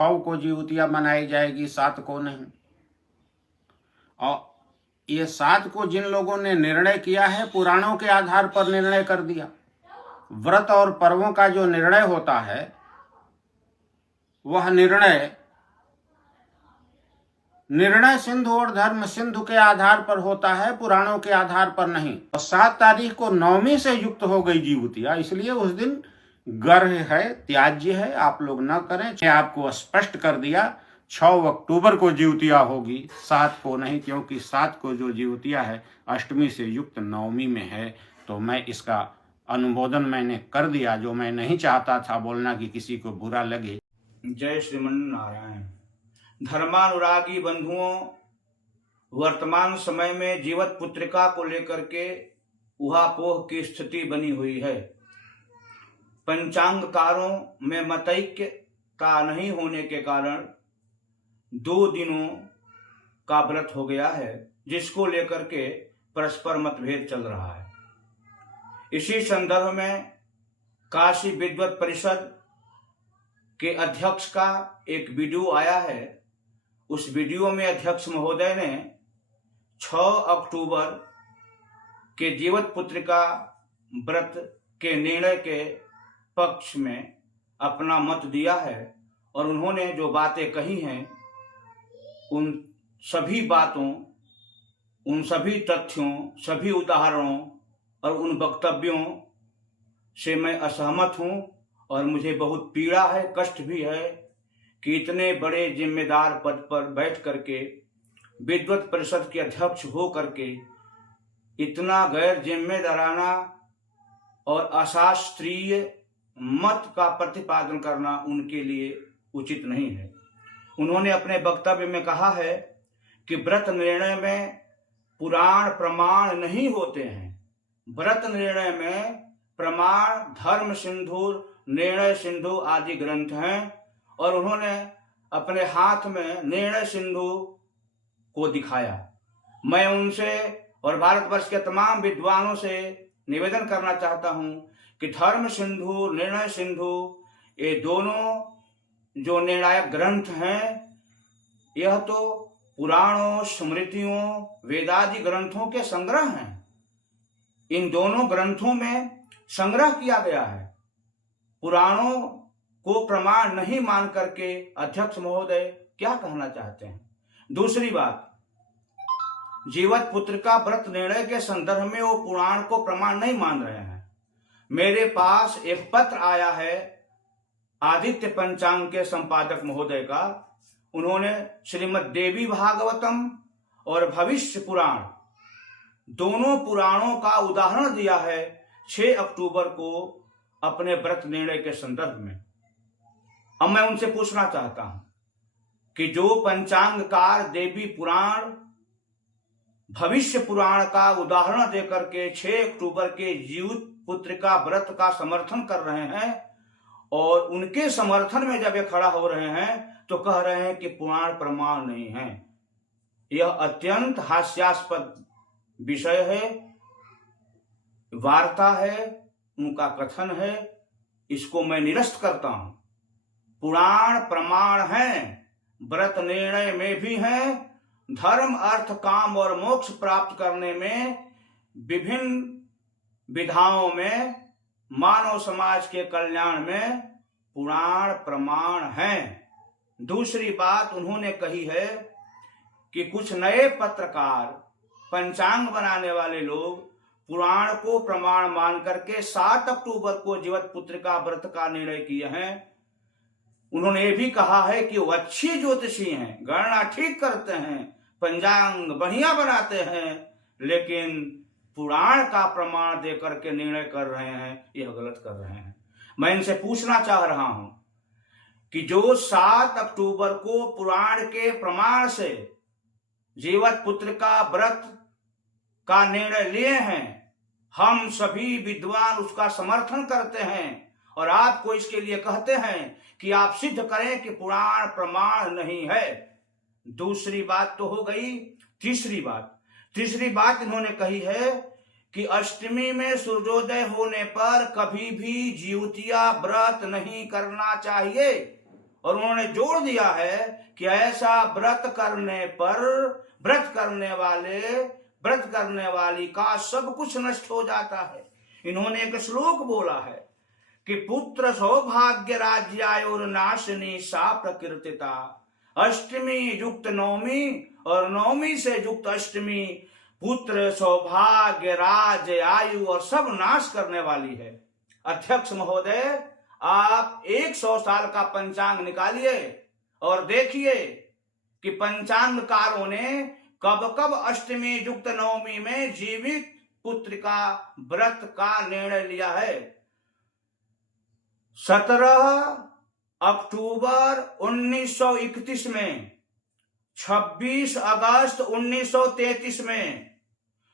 6 को जीवतिया मनाई जाएगी, 7 को नहीं। और ये 7 को जिन लोगों ने निर्णय किया है, पुराणों के आधार पर निर्णय कर दिया। व्रत और पर्वों का जो निर्णय होता है, वह निर्णय सिंधु और धर्म सिंधु के आधार पर होता है, पुराणों के आधार पर नहीं। और 7 तारीख को नवमी से युक्त हो गई जीवतिया, इसलिए उस दिन गर्ह है, त्याज्य है, आप लोग न करें। आपको स्पष्ट कर दिया 6 अक्टूबर को जीवतिया होगी, 7 को नहीं, क्योंकि 7 को जो जीवतिया है अष्टमी से युक्त नवमी में है। तो मैं इसका अनुमोदन मैंने कर दिया, जो मैं नहीं चाहता था बोलना कि किसी को बुरा लगे। जय श्रीमन नारायण। धर्मानुरागी बंधुओं, वर्तमान समय में जीवत पुत्रिका को लेकर के उहापोह की स्थिति बनी हुई है। पंचांगकारों में मतैक्यता नहीं होने के कारण 2 दिनों का व्रत हो गया है, जिसको लेकर के परस्पर मतभेद चल रहा है। इसी संदर्भ में काशी विद्वत परिषद के अध्यक्ष का एक वीडियो आया है। उस वीडियो में अध्यक्ष महोदय ने 6 अक्टूबर के जीवत पुत्रिका व्रत के निर्णय के पक्ष में अपना मत दिया है, और उन्होंने जो बातें कही हैं, उन सभी बातों, उन सभी तथ्यों, सभी उदाहरणों और उन वक्तव्यों से मैं असहमत हूं। और मुझे बहुत पीड़ा है, कष्ट भी है कि इतने बड़े जिम्मेदार पद पर बैठ करके, विद्वत परिषद के अध्यक्ष हो करके इतना गैर जिम्मेदाराना और अशास्त्रीय मत का प्रतिपादन करना उनके लिए उचित नहीं है। उन्होंने अपने वक्तव्य में कहा है कि व्रत निर्णय में पुराण प्रमाण नहीं होते हैं। व्रत निर्णय में प्रमाण धर्म सिंधु, निर्णय सिंधु आदि ग्रंथ हैं, और उन्होंने अपने हाथ में निर्णय सिंधु को दिखाया। मैं उनसे और भारतवर्ष के तमाम विद्वानों से निवेदन करना चाहता हूं कि धर्म सिंधु, निर्णय सिंधु, ये दोनों जो निर्णायक ग्रंथ हैं, यह तो पुराणों, स्मृतियों, वेदादि ग्रंथों के संग्रह हैं। इन दोनों ग्रंथों में संग्रह किया गया है। पुराणों को प्रमाण नहीं मान करके अध्यक्ष महोदय क्या कहना चाहते हैं? दूसरी बात, जीवत पुत्रिका व्रत निर्णय के संदर्भ में वो पुराण को प्रमाण नहीं मान रहे हैं। मेरे पास एक पत्र आया है आदित्य पंचांग के संपादक महोदय का। उन्होंने श्रीमद् देवी भागवतम और भविष्य पुराण दोनों पुराणों का उदाहरण दिया है 6 अक्टूबर को अपने व्रत निर्णय के संदर्भ में। अब मैं उनसे पूछना चाहता हूं कि जो पंचांगकार देवी पुराण, भविष्य पुराण का उदाहरण देकर के 6 अक्टूबर के जीवित पुत्रिका व्रत का समर्थन कर रहे हैं, और उनके समर्थन में जब ये खड़ा हो रहे हैं तो कह रहे हैं कि पुराण प्रमाण नहीं है। यह अत्यंत हास्यास्पद विषय है, वार्ता है, उनका कथन है। इसको मैं निरस्त करता हूं। पुराण प्रमाण हैं, व्रत निर्णय में भी हैं। धर्म, अर्थ, काम और मोक्ष प्राप्त करने में विभिन्न विधाओं में, मानव समाज के कल्याण में पुराण प्रमाण हैं। दूसरी बात उन्होंने कही है कि कुछ नए पत्रकार, पंचांग बनाने वाले लोग पुराण को प्रमाण मान करके 7 अक्टूबर को जीवत पुत्रिका व्रत का निर्णय किए हैं। उन्होंने ये भी कहा है कि वो अच्छी ज्योतिषी हैं, गणना ठीक करते हैं, पंचांग बढ़िया बनाते हैं, लेकिन पुराण का प्रमाण देकर के निर्णय कर रहे हैं, यह गलत कर रहे हैं। मैं इनसे पूछना चाह रहा हूं कि जो 7 अक्टूबर को पुराण के प्रमाण से जीवत पुत्रिका व्रत का निर्णय लिए हैं, हम सभी विद्वान उसका समर्थन करते हैं, और आपको इसके लिए कहते हैं कि आप सिद्ध करें कि पुराण प्रमाण नहीं है। दूसरी बात तो हो गई। तीसरी बात इन्होंने कही है कि अष्टमी में सूर्योदय होने पर कभी भी जीवतिया व्रत नहीं करना चाहिए। और उन्होंने जोर दिया है कि ऐसा व्रत करने वाली का सब कुछ नष्ट हो जाता है। इन्होंने एक श्लोक बोला है कि पुत्र सौभाग्य राज्यायोर नाशनी सा प्रकृतिता, अष्टमी युक्त नवमी और नवमी से युक्त अष्टमी पुत्र सौभाग्य राज आयु और सब नाश करने वाली है। अध्यक्ष महोदय, आप 100 साल का पंचांग निकालिए और देखिए कि पंचांगकारों ने कब कब अष्टमी युक्त नवमी में जीवित पुत्र का व्रत का निर्णय लिया है। 17 अक्टूबर 1931 में, 26 अगस्त 1933 में,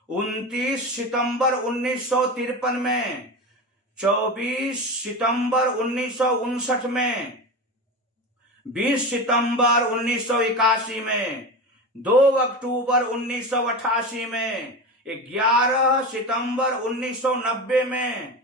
29 सितंबर 1953 में, 24 सितंबर 1959 में, 20 सितंबर 1981 में, 2 अक्टूबर 1988 में, 11 सितंबर 1990 में,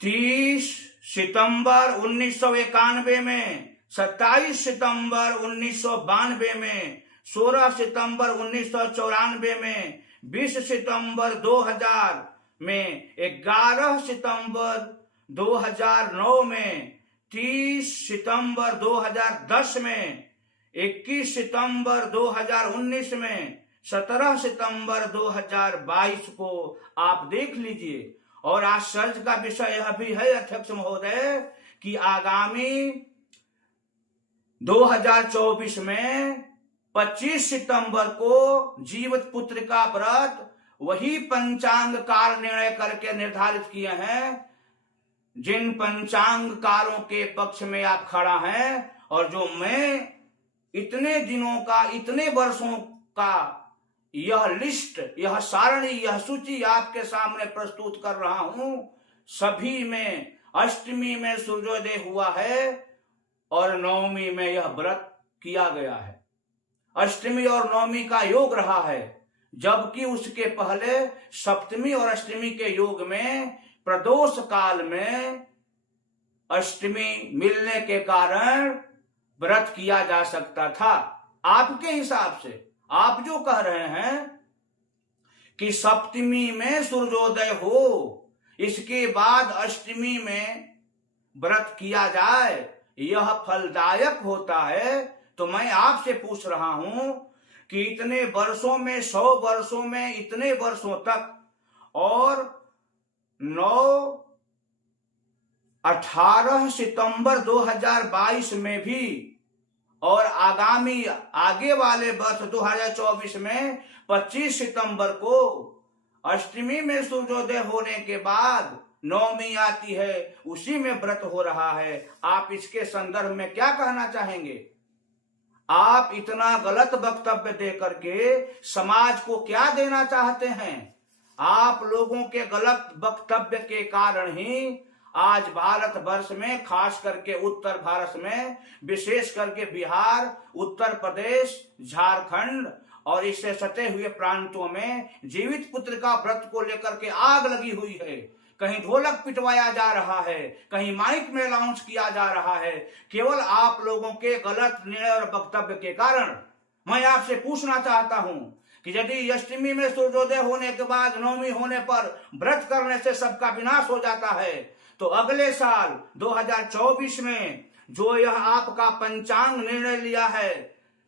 30 सितंबर 1991 में, 27 सितंबर 1992 में, 16 सितंबर 1994 में, 20 सितंबर 2000 में, 11 सितंबर 2009 में, 30 सितंबर 2010 में, 21 सितंबर 2019 में, 17 सितंबर 2022 को आप देख लीजिए। और आश्चर्य का विषय यह भी है अध्यक्ष महोदय कि आगामी 2024 में 25 सितंबर को जीवित पुत्र का व्रत वही पंचांगकार निर्णय करके निर्धारित किए हैं जिन पंचांगकारों के पक्ष में आप खड़ा हैं, और जो मैं इतने दिनों का, इतने वर्षों का यह लिस्ट, यह सारणी, यह सूची आपके सामने प्रस्तुत कर रहा हूं। सभी में अष्टमी में सूर्योदय हुआ है और नवमी में यह व्रत किया गया है। अष्टमी और नवमी का योग रहा है, जबकि उसके पहले सप्तमी और अष्टमी के योग में प्रदोष काल में अष्टमी मिलने के कारण व्रत किया जा सकता था। आपके हिसाब से आप जो कह रहे हैं कि सप्तमी में सूर्योदय हो, इसके बाद अष्टमी में व्रत किया जाए, यह फलदायक होता है, तो मैं आपसे पूछ रहा हूं कि इतने वर्षों में, 100 वर्षों में, इतने वर्षों तक, और 18 सितंबर 2022 में भी, और आगे वाले वर्ष 2024 में 25 सितंबर को अष्टमी में सूर्योदय होने के बाद नवमी आती है, उसी में व्रत हो रहा है। आप इसके संदर्भ में क्या कहना चाहेंगे? आप इतना गलत वक्तव्य दे करके समाज को क्या देना चाहते हैं? आप लोगों के गलत वक्तव्य के कारण ही आज भारत वर्ष में, खास करके उत्तर भारत में, विशेष करके बिहार, उत्तर प्रदेश, झारखंड और इससे सटे हुए प्रांतों में जीवित पुत्र का व्रत को लेकर के आग लगी हुई है। कहीं ढोलक पिटवाया जा रहा है, कहीं माइक में अनाउंस किया जा रहा है, केवल आप लोगों के गलत निर्णय और वक्तव्य के कारण। मैं आपसे पूछना चाहता हूं कि यदि अष्टमी में सूर्योदय होने के बाद नवमी होने पर व्रत करने से सबका विनाश हो जाता है, तो अगले साल 2024 में जो यह आपका पंचांग निर्णय लिया है,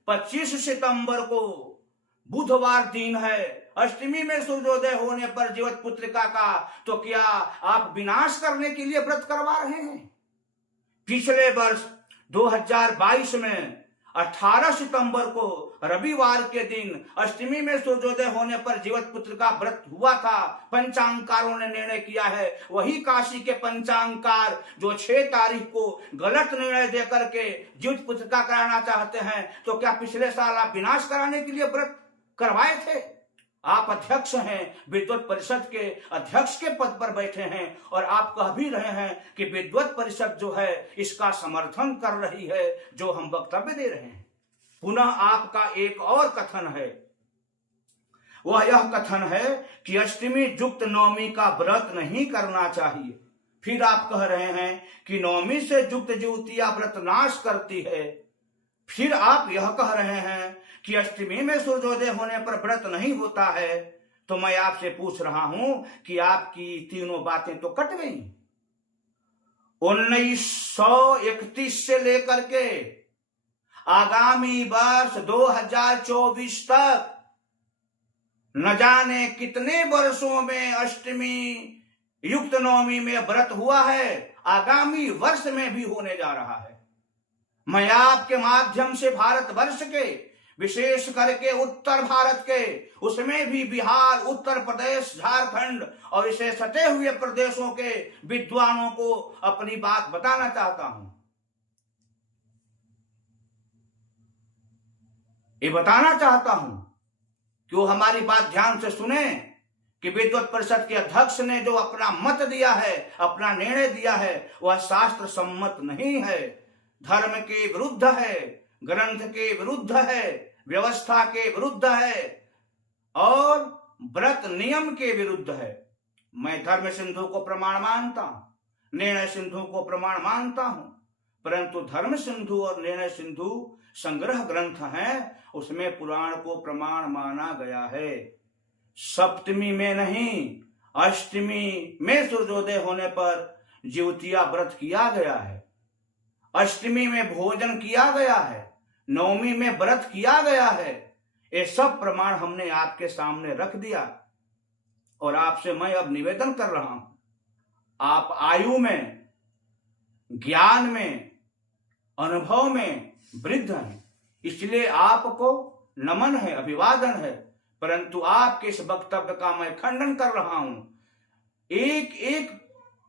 25 सितंबर को बुधवार दिन है, अष्टमी में सूर्योदय होने पर जीवित पुत्रिका का, तो क्या आप विनाश करने के लिए व्रत करवा रहे हैं? पिछले वर्ष 2022 में 18 सितंबर को रविवार के दिन अष्टमी में सूर्योदय होने पर जीवित पुत्र का व्रत हुआ था। पंचांगकारों ने निर्णय किया है, वही काशी के पंचांगकार जो 6 तारीख को गलत निर्णय देकर के जीवित पुत्र का कराना चाहते हैं, तो क्या पिछले साल आप विनाश कराने के लिए व्रत करवाए थे? आप अध्यक्ष हैं, विद्वत परिषद के अध्यक्ष के पद पर बैठे हैं, और आप कह भी रहे हैं कि विद्वत परिषद जो है इसका समर्थन कर रही है जो हम वक्तव्य दे रहे हैं। पुनः आपका एक और कथन है, वह यह कथन है कि अष्टमी युक्त नवमी का व्रत नहीं करना चाहिए। फिर आप कह रहे हैं कि नवमी से युक्त ज्योतिया व्रत नाश करती है। फिर आप यह कह रहे हैं कि अष्टमी में सूर्योदय होने पर व्रत नहीं होता है। तो मैं आपसे पूछ रहा हूं कि आपकी तीनों बातें तो कट गई। 1931 से लेकर के आगामी वर्ष 2024 तक न जाने कितने वर्षों में अष्टमी युक्त नवमी में व्रत हुआ है, आगामी वर्ष में भी होने जा रहा है। मैं आपके माध्यम से भारतवर्ष के, विशेष करके उत्तर भारत के, उसमें भी बिहार, उत्तर प्रदेश, झारखंड और इसे सटे हुए प्रदेशों के विद्वानों को अपनी बात बताना चाहता हूं। ये बताना चाहता हूं कि वो हमारी बात ध्यान से सुने कि विद्वत परिषद के अध्यक्ष ने जो अपना मत दिया है, अपना निर्णय दिया है, वह शास्त्र सम्मत नहीं है, धर्म के विरुद्ध है, ग्रंथ के विरुद्ध है, व्यवस्था के विरुद्ध है और व्रत नियम के विरुद्ध है। मैं धर्म सिंधु को प्रमाण मानता हूं, निर्णय सिंधु को प्रमाण मानता हूं, परंतु धर्म सिंधु और निर्णय सिंधु संग्रह ग्रंथ हैं, उसमें पुराण को प्रमाण माना गया है। सप्तमी में नहीं, अष्टमी में सूर्योदय होने पर ज्योतिया व्रत किया गया है, अष्टमी में भोजन किया गया है, नवमी में व्रत किया गया है। ये सब प्रमाण हमने आपके सामने रख दिया और आपसे मैं अब निवेदन कर रहा हूं, आप आयु में, ज्ञान में, अनुभव में वृद्ध हैं, इसलिए आपको नमन है, अभिवादन है, परंतु आपके इस वक्तव्य का मैं खंडन कर रहा हूं। एक एक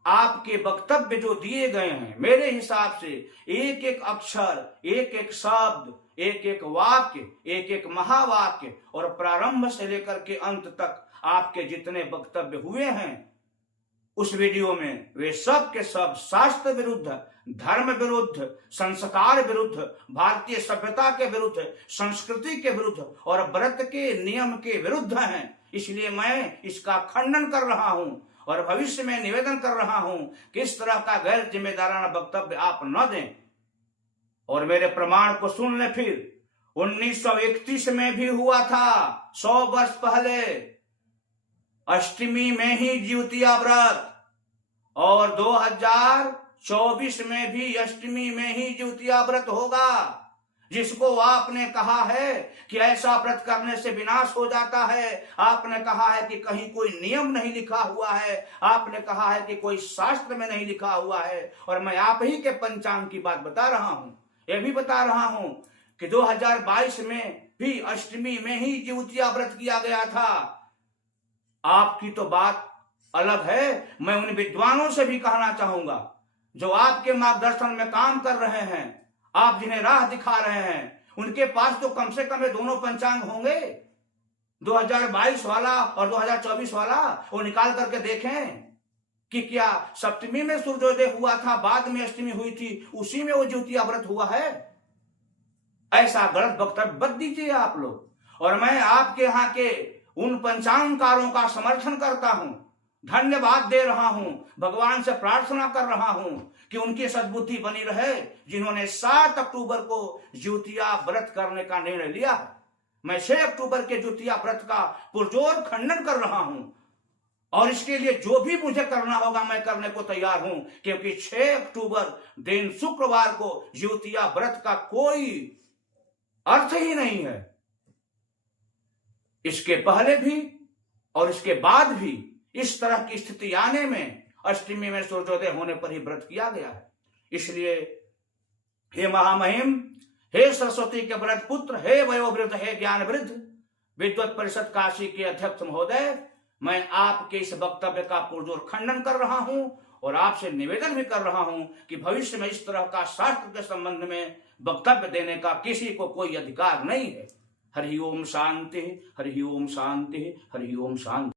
आपके वक्तव्य जो दिए गए हैं, मेरे हिसाब से एक एक अक्षर, एक एक शब्द, एक एक वाक्य, एक एक महावाक्य और प्रारंभ से लेकर के अंत तक आपके जितने वक्तव्य हुए हैं उस वीडियो में, वे सब के सब शास्त्र विरुद्ध, धर्म विरुद्ध, संस्कार विरुद्ध, भारतीय सभ्यता के विरुद्ध, संस्कृति के विरुद्ध और व्रत के नियम के विरुद्ध हैं। इसलिए मैं इसका खंडन कर रहा हूं और भविष्य में निवेदन कर रहा हूं कि इस तरह का गैर जिम्मेदाराना वक्तव्य आप न दें और मेरे प्रमाण को सुन लें। फिर 1931 में भी हुआ था, 100 वर्ष पहले, अष्टमी में ही ज्योतिया व्रत, और 2024 में भी अष्टमी में ही ज्योतिया व्रत होगा। जिसको आपने कहा है कि ऐसा व्रत करने से विनाश हो जाता है, आपने कहा है कि कहीं कोई नियम नहीं लिखा हुआ है, आपने कहा है कि कोई शास्त्र में नहीं लिखा हुआ है, और मैं आप ही के पंचांग की बात बता रहा हूं। यह भी बता रहा हूं कि 2022 में भी अष्टमी में ही ज्योतिया व्रत किया गया था। आपकी तो बात अलग है। मैं उन विद्वानों से भी कहना चाहूंगा जो आपके मार्गदर्शन में काम कर रहे हैं, आप जिन्हें राह दिखा रहे हैं, उनके पास तो कम से कम ये दोनों पंचांग होंगे, 2022 वाला और 2024 वाला। वो निकाल करके देखें कि क्या सप्तमी में सूर्योदय हुआ था, बाद में अष्टमी हुई थी, उसी में वो ज्योतिया व्रत हुआ है। ऐसा गलत वक्तव्य मत दीजिए आप लोग। और मैं आपके यहाँ के उन पंचांगकारों का समर्थन करता हूं, धन्यवाद दे रहा हूं, भगवान से प्रार्थना कर रहा हूं कि उनकी सद्बुद्धि बनी रहे, जिन्होंने 7 अक्टूबर को ज्योतिया व्रत करने का निर्णय लिया है। मैं 6 अक्टूबर के ज्योतिया व्रत का पुरजोर खंडन कर रहा हूं और इसके लिए जो भी मुझे करना होगा मैं करने को तैयार हूं, क्योंकि 6 अक्टूबर दिन शुक्रवार को ज्योतिया व्रत का कोई अर्थ ही नहीं है। इसके पहले भी और इसके बाद भी इस तरह की स्थिति आने में अष्टमी में सूर्योदय होने पर ही व्रत किया गया है। इसलिए हे महामहिम, हे सरस्वती के व्रत पुत्र, हे वयोवृद्ध, हे ज्ञान वृद्ध, विद्वत परिषद काशी के अध्यक्ष महोदय, मैं आपके इस वक्तव्य का पुरजोर खंडन कर रहा हूं और आपसे निवेदन भी कर रहा हूं कि भविष्य में इस तरह का शास्त्र के संबंध में वक्तव्य देने का किसी को कोई अधिकार नहीं है। हरि ओम शांति, हरि ओम शांति, हरि ओम शांति।